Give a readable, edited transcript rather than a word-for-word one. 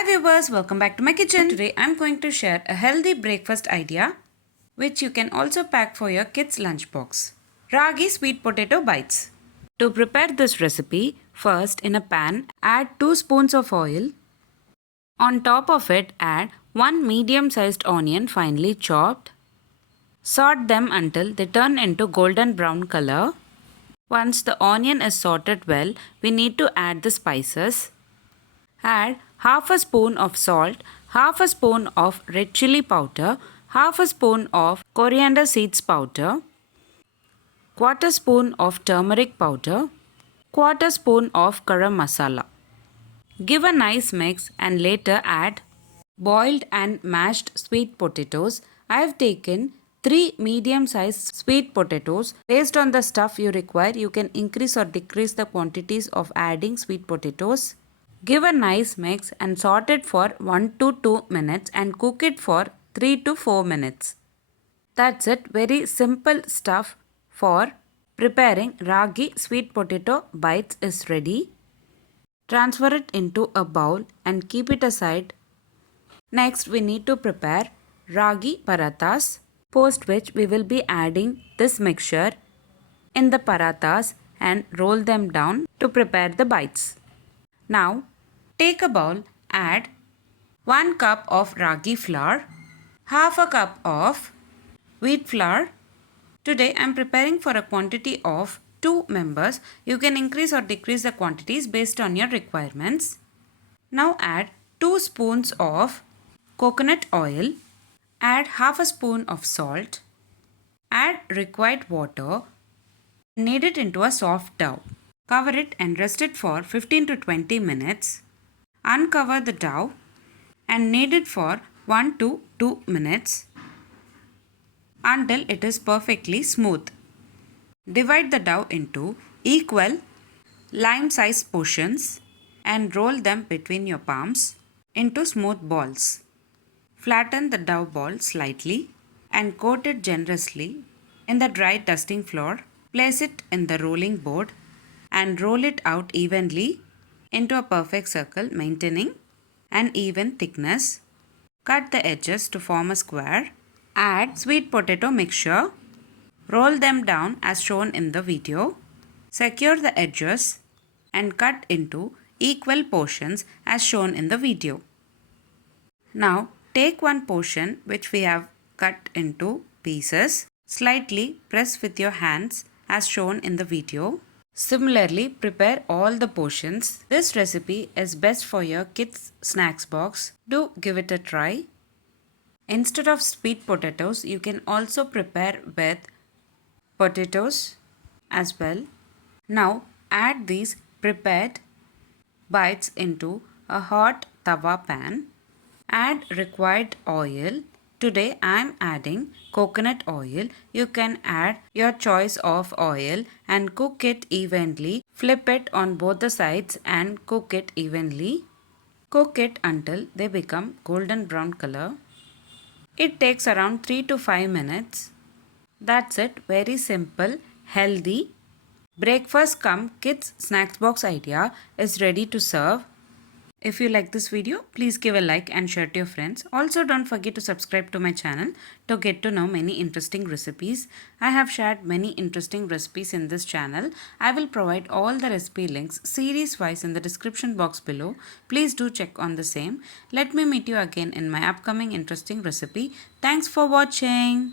Hi viewers, welcome back to my kitchen. Today I'm going to share a healthy breakfast idea which you can also pack for your kids' lunchbox. Ragi sweet potato bites. To prepare this recipe, first in a pan add 2 spoons of oil. On top of it add 1 medium-sized onion finely chopped. Saute them until they turn into golden brown color. Once the onion is sauteed well, we need to add the spices. Add half a spoon of salt, half a spoon of red chili powder, half a spoon of coriander seeds powder, quarter spoon of turmeric powder, quarter spoon of garam masala. Give a nice mix and later add boiled and mashed sweet potatoes. I have taken 3 medium-sized sweet potatoes. Based on the stuff you require, you can increase or decrease the quantities of adding sweet potatoes. Give a nice mix and saute it for 1 to 2 minutes and cook it for 3 to 4 minutes. That's it. Very simple stuff for preparing ragi sweet potato bites is ready. Transfer it into a bowl and keep it aside. Next we need to prepare ragi parathas, post which we will be adding this mixture in the parathas and roll them down to prepare the bites. Now take a bowl, add 1 cup of ragi flour, half a cup of wheat flour. Today I am preparing for a quantity of 2 members. You can increase or decrease the quantities based on your requirements. Now add 2 spoons of coconut oil. Add half a spoon of salt. Add required water. Knead it into a soft dough. Cover it and rest it for 15 to 20 minutes. Uncover the dough and knead it for 1 to 2 minutes until it is perfectly smooth. Divide the dough into equal lime-sized portions and roll them between your palms into smooth balls. Flatten the dough ball slightly and coat it generously in the dry dusting flour. Place it in the rolling board and roll it out evenly into a perfect circle, maintaining an even thickness. Cut the edges to form a square. Add sweet potato mixture. Roll them down as shown in the video. Secure the edges and cut into equal portions as shown in the video. Now take one portion which we have cut into pieces. Slightly press with your hands as shown in the video. Similarly, prepare all the portions. This recipe is best for your kids' snacks box. Do give it a try. Instead of sweet potatoes, you can also prepare with potatoes as well. Now add these prepared bites into a hot tawa pan. Add required oil. Today I am adding coconut oil. You can add your choice of oil and cook it evenly. Flip it on both the sides and cook it evenly. Cook it until they become golden brown color. It takes around 3 to 5 minutes. That's it. Very simple, healthy breakfast cum kids snacks box idea is ready to serve. If you like this video, please give a like and share to your friends. Also, don't forget to subscribe to my channel to get to know many interesting recipes. I have shared many interesting recipes in this channel. I will provide all the recipe links series wise in the description box below. Please do check on the same. Let me meet you again in my upcoming interesting recipe. Thanks for watching.